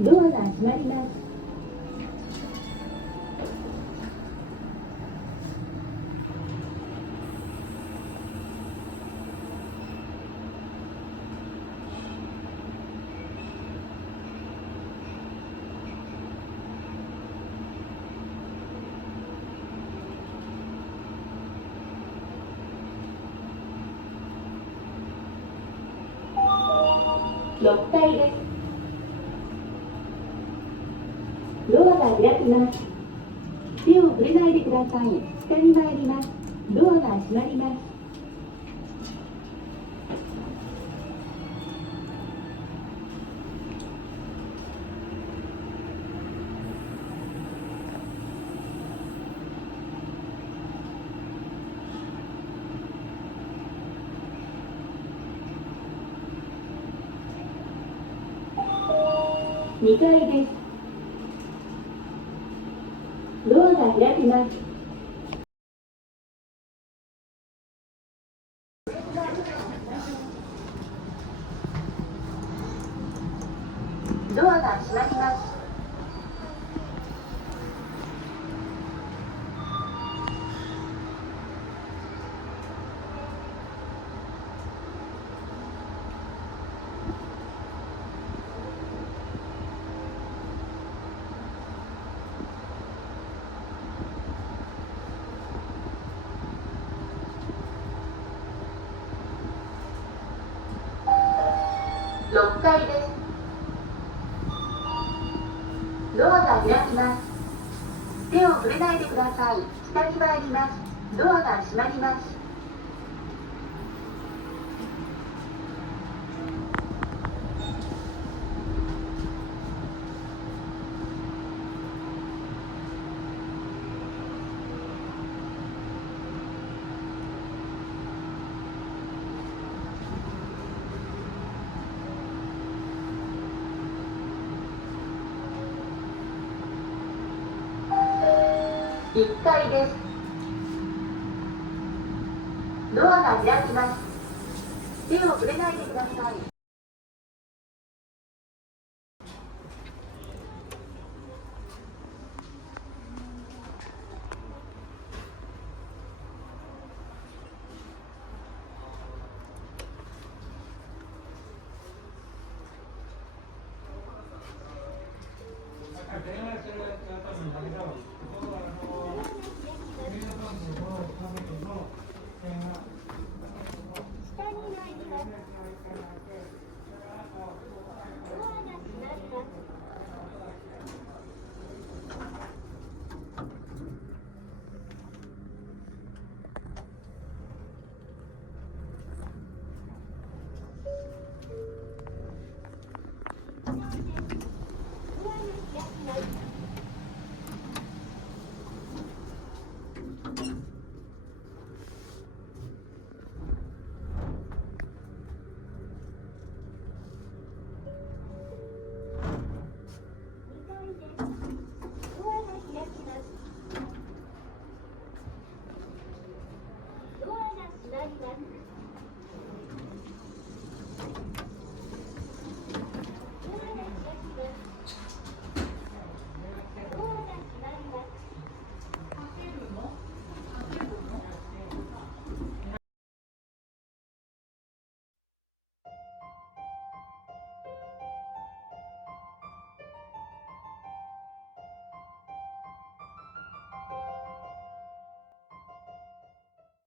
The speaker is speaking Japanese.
ドアが閉まります。6階です。ドアが開きます。手を触れないでください。下に参ります。ドアが閉まります。2階です。ドアが開きます。ドアが閉まります。6階です。ドアが開きます。手を触れないでください。下に参ります。ドアが閉まります。1階です。ドアが開きます。手を触れないでください。